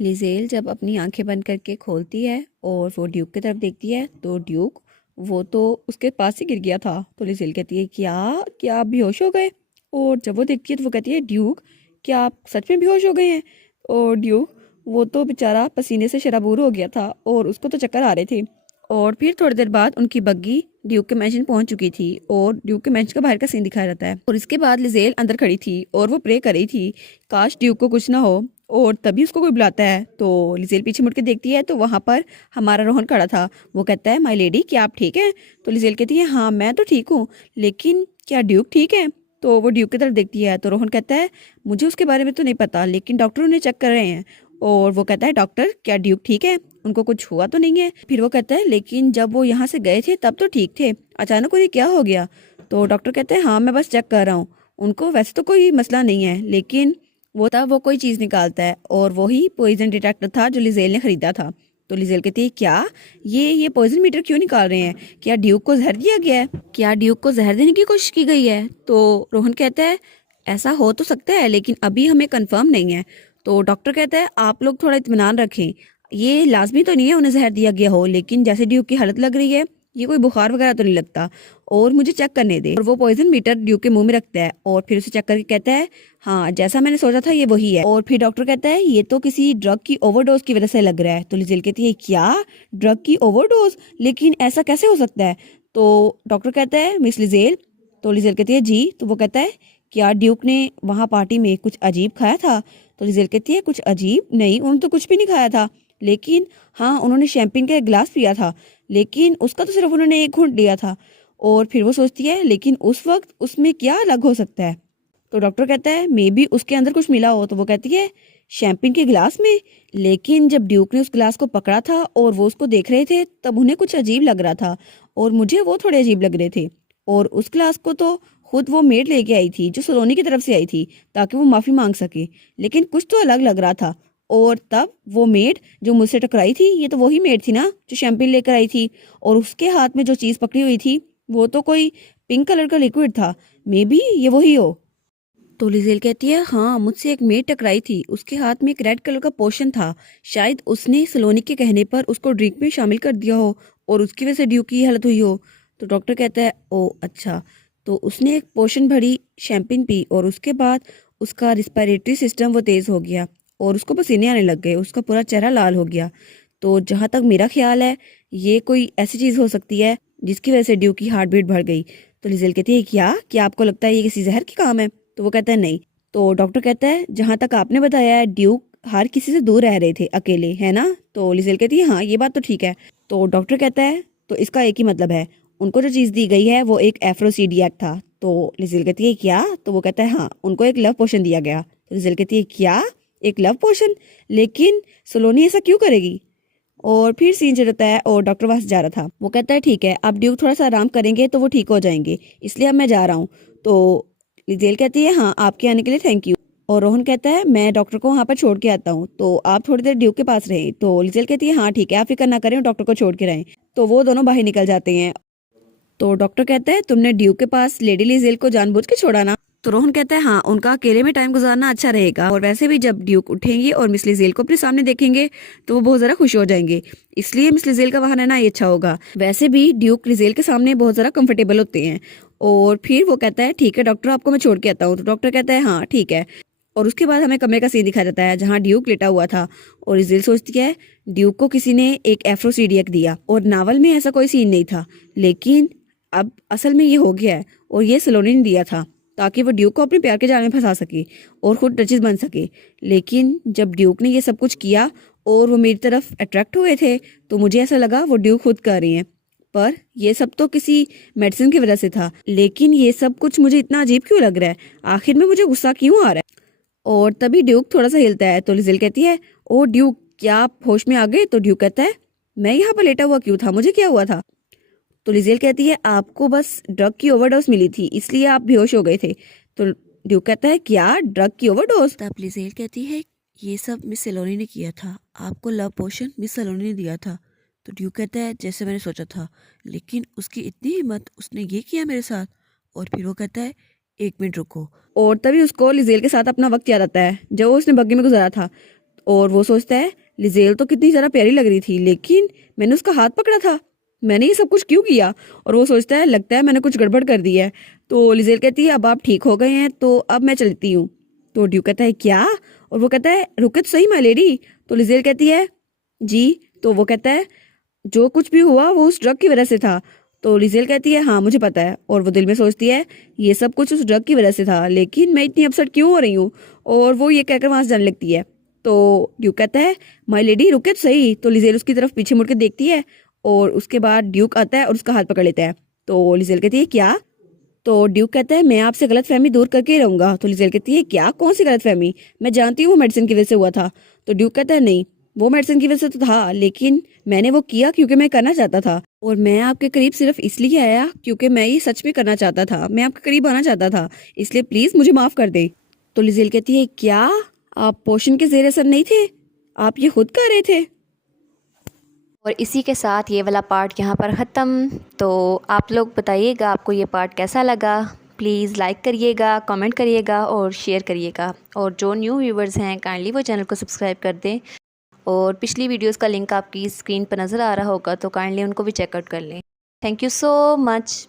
Liesel जब अपनी आंखें बंद करके खोलती है और वो ड्यूक की तरफ देखती है तो ड्यूक वो तो उसके पास ही गिर गया था। तो लिजेल कहती है क्या क्या आप बेहोश हो गए? और जब वो देखती है तो वो कहती है ड्यूक क्या आप सच में बेहोश हो गए हैं? और ड्यूक वो तो बेचारा पसीने से शराबूर हो गया था और उसको तो चक्कर आ रहे थे। और फिर थोड़ी देर बाद उनकी बग्गी ड्यूक के मैंशन पहुंच चुकी थी और ड्यूक के मैंशन का बाहर का सीन दिखाया जाता है। और इसके बाद लिजेल अंदर खड़ी थी और वो प्रे कर रही थी काश ड्यूक को कुछ ना हो। और तभी उसको कोई बुलाता है तो लिजेल पीछे मुड़ के देखती है तो वहां पर हमारा रोहन खड़ा था। वो कहता है माय लेडी क्या आप ठीक हैं? तो लिजेल कहती है हाँ मैं तो ठीक हूँ, लेकिन क्या ड्यूक ठीक है? तो वो ड्यूक की तरफ देखती है तो रोहन कहता है मुझे उसके बारे में तो नहीं पता, लेकिन डॉक्टर उन्हें चेक कर रहे हैं। और वो कहता है डॉक्टर क्या ड्यूक ठीक है, उनको कुछ हुआ तो नहीं है? फिर वो कहता है लेकिन जब वो यहाँ से गए थे तब तो ठीक थे, अचानक उन्हें क्या हो गया? तो डॉक्टर कहते हैं हाँ मैं बस चेक कर रहा हूँ, उनको वैसे तो कोई मसला नहीं है, लेकिन वो तब वो कोई चीज निकालता है और वही पॉइजन डिटेक्टर था जो लिजेल ने खरीदा था। तो लिजेल कहती है क्या ये पॉइजन मीटर क्यों निकाल रहे हैं? क्या ड्यूक को जहर दिया गया है? क्या ड्यूक को जहर देने की कोशिश की गई है? तो रोहन कहता है ऐसा हो तो सकता है लेकिन अभी हमें कंफर्म नहीं है। तो डॉक्टर कहता है आप लोग थोड़ा इत्मीनान रखें, ये लाजमी तो नहीं है उन्हें जहर दिया गया हो, लेकिन जैसे ड्यूक की हालत लग रही है ये कोई बुखार वगैरह तो नहीं लगता, और मुझे चेक करने दे। और वो पॉइजन मीटर ड्यूक के मुंह में रखता है और फिर उसे चेक करके कहता है हाँ जैसा मैंने सोचा था ये वही है। और फिर डॉक्टर कहता है ये तो किसी ड्रग की ओवरडोज की वजह से लग रहा है। तो लिजेल कहती है क्या ड्रग की ओवरडोज, लेकिन ऐसा कैसे हो सकता है? तो डॉक्टर कहता है मिस लिजेल। तो लिजेल कहती है जी। तो वो कहता है क्या ड्यूक ने वहाँ पार्टी में कुछ अजीब खाया था? तो लिजेल कहती है कुछ अजीब नहीं, उन्होंने तो कुछ भी नहीं खाया था, लेकिन हाँ उन्होंने शैम्पेन का एक गिलास पिया था, लेकिन उसका तो सिर्फ उन्होंने एक घूंट लिया था। और फिर वो सोचती है लेकिन उस वक्त उसमें क्या अलग हो सकता है? तो डॉक्टर कहता है मे बी उसके अंदर कुछ मिला हो। तो वो कहती है शैम्पेन के गिलास में, लेकिन जब ड्यूक ने उस गिलास को पकड़ा था और वो उसको देख रहे थे तब उन्हें कुछ अजीब लग रहा था और मुझे वो थोड़े अजीब लग रहे थे। और उस गिलास को तो खुद वो मेड लेके आई थी जो सलोनी की तरफ से आई थी ताकि वो माफी मांग सके, लेकिन कुछ तो अलग लग रहा था। और तब वो मेड जो मुझसे टकराई थी ये तो वही मेड थी ना जो शैम्पेन लेकर आई थी, और उसके हाथ में जो चीज पकड़ी हुई थी वो तो कोई पिंक कलर का लिक्विड था, मे बी ये वही हो। तो लिजेल कहती है हाँ मुझसे एक मेड टकराई थी, उसके हाथ में एक रेड कलर का पोशन था, शायद उसने सलोनी के कहने पर उसको ड्रिंक में शामिल कर दिया हो और उसकी वजह से ड्यू की हालत हुई हो। तो डॉक्टर कहता है ओ अच्छा, तो उसने एक पोशन भरी शैम्पेन पी और उसके बाद उसका रिस्पिरेटरी सिस्टम वो तेज हो गया और उसको पसीने आने लग गए, उसका पूरा चेहरा लाल हो गया। तो जहां तक मेरा ख्याल है ये कोई ऐसी चीज हो सकती है जिसकी वजह से ड्यू की हार्ट बीट बढ़ गई। तो लिजेल कहती है क्या आपको लगता है ये किसी जहर की काम है? तो वो कहता है नहीं। तो डॉक्टर कहता है जहां तक आपने बताया है ड्यूक हर किसी से दूर रह रहे थे, अकेले, है ना? तो लिजेल कहती है हाँ ये बात तो ठीक है। तो डॉक्टर कहता है तो इसका एक ही मतलब है, उनको जो चीज दी गई है वो एक एफ्रोसीडियक था। तो लिजेल कहती है क्या? तो वो कहता है हाँ उनको एक लव पोशन दिया गया। तो लिजेल कहती है क्या एक लव पोशन, लेकिन सलोनी ऐसा क्यों करेगी? और फिर सीन चल जाता है और डॉक्टर वहां से जा रहा था। वो कहता है ठीक है अब ड्यूक थोड़ा सा आराम करेंगे तो वो ठीक हो जाएंगे, इसलिए अब मैं जा रहा हूँ। तो लिजेल कहती है हाँ आपके आने के लिए थैंक यू। और रोहन कहता है मैं डॉक्टर को वहां पर छोड़ के आता हूँ, तो आप थोड़ी देर ड्यूक के पास रहें। तो लिजेल कहती है हाँ ठीक है आप फिक्र ना करें, डॉक्टर को छोड़ के रहें। तो वो दोनों बाहर निकल जाते हैं। तो डॉक्टर कहता है तुमने ड्यूक के पास लेडी लिजेल को जानबूझ के छोड़ा ना? तो रोहन कहता है हाँ उनका अकेले में टाइम गुजारना अच्छा रहेगा, और वैसे भी जब ड्यूक उठेंगे और मिस लिजेल को अपने सामने देखेंगे तो वो बहुत ज्यादा खुश हो जाएंगे, इसलिए मिस लिजेल का वहां रहना ये अच्छा होगा। वैसे भी ड्यूक लिजेल के सामने बहुत ज्यादा कंफर्टेबल होते हैं। और फिर वो कहता है ठीक है डॉक्टर आपको मैं छोड़ के आता हूँ। तो डॉक्टर कहता है हाँ ठीक है। और उसके बाद हमें कमरे का सीन दिखाया जाता है जहाँ ड्यूक लेटा हुआ था और लिजेल सोचती है ड्यूक को किसी ने एक एफ्रोसीडियक दिया, और नावल में ऐसा कोई सीन नहीं था, लेकिन अब असल में ये हो गया है और ये सलोनी ने दिया था ताकि वो ड्यूक को अपने प्यार के जाल में फंसा सके और खुद डचेस बन सके। लेकिन जब ड्यूक ने ये सब कुछ किया और वो मेरी तरफ अट्रैक्ट हुए थे तो मुझे ऐसा लगा वो ड्यूक खुद कर रही हैं, पर ये सब तो किसी मेडिसिन की वजह से था। लेकिन ये सब कुछ मुझे इतना अजीब क्यों लग रहा है, आखिर में मुझे गुस्सा क्यों आ रहा है? और तभी ड्यूक थोड़ा सा हिलता है। तो लिजेल कहती है ओ ड्यूक क्या आप होश में आ गए? तो ड्यूक कहता है मैं यहाँ पर लेटा हुआ क्यों था, मुझे क्या हुआ था? तो लिजेल कहती है आपको बस ड्रग की ओवरडोज मिली थी इसलिए आप बेहोश हो गए थे। तो ड्यूक कहता है क्या ड्रग की ओवरडोज? तब लिजेल कहती है ये सब मिस सलोनी ने किया था, आपको लव पोशन मिस सलोनी ने दिया था। तो ड्यूक कहता है जैसे मैंने सोचा था, लेकिन उसकी इतनी हिम्मत, उसने ये किया मेरे साथ। और फिर वो कहता है एक मिनट रुको। और तभी उसको लिजेल के साथ अपना वक्त याद आता है जब वो उसने बग्गी में गुजारा था। और वो सोचता है लिजेल तो कितनी ज़्यादा प्यारी लग रही थी, लेकिन मैंने उसका हाथ पकड़ा था, मैंने ये सब कुछ क्यों किया। और वो सोचता है लगता है मैंने कुछ गड़बड़ कर दी है। तो लिजेल कहती है अब आप ठीक हो गए हैं तो अब मैं चलती हूँ। तो ड्यूक कहता है क्या, और वो कहता है रुके तो सही माय लेडी। तो लिजेल कहती है जी। तो वो कहता है जो कुछ भी हुआ वो उस ड्रग की वजह से था। तो लिजेल कहती है हाँ मुझे पता है, और वो दिल में सोचती है ये सब कुछ उस ड्रग की वजह से था, लेकिन मैं इतनी अपसेट क्यों हो रही हूँ। और वो ये कहकर वहां से जाने लगती है। तो ड्यूक कहता है माय लेडी रुके तो सही। तो लिजेल उसकी तरफ पीछे मुड़ के देखती है, और उसके बाद ड्यूक आता है और उसका हाथ पकड़ लेता है। तो लिजेल कहती है क्या। तो ड्यूक कहता है मैं आपसे गलतफहमी दूर करके ही रहूंगा। तो लिजेल कहती है क्या, कौन सी गलतफहमी, मैं जानती हूँ वो मेडिसिन की वजह से हुआ था। तो ड्यूक कहता है नहीं, वो मेडिसिन की वजह से तो था, लेकिन मैंने वो किया क्योंकि मैं करना चाहता था, और मैं आपके करीब सिर्फ इसलिए आया क्योंकि मैं ये सच में करना चाहता था, मैं आपके करीब आना चाहता था, इसलिए प्लीज मुझे माफ कर दे। तो लिजेल कहती है क्या, आप पोशन के जेर असर नहीं थे, आप ये खुद कर रहे थे। और इसी के साथ ये वाला पार्ट यहाँ पर ख़त्म। तो आप लोग बताइएगा आपको ये पार्ट कैसा लगा। प्लीज़ लाइक करिएगा, कमेंट करिएगा और शेयर करिएगा। और जो न्यू व्यूवर्स हैं काइंडली वो चैनल को सब्सक्राइब कर दें। और पिछली वीडियोस का लिंक आपकी स्क्रीन पर नज़र आ रहा होगा, तो काइंडली उनको भी चेकआउट कर लें। Thank you so much.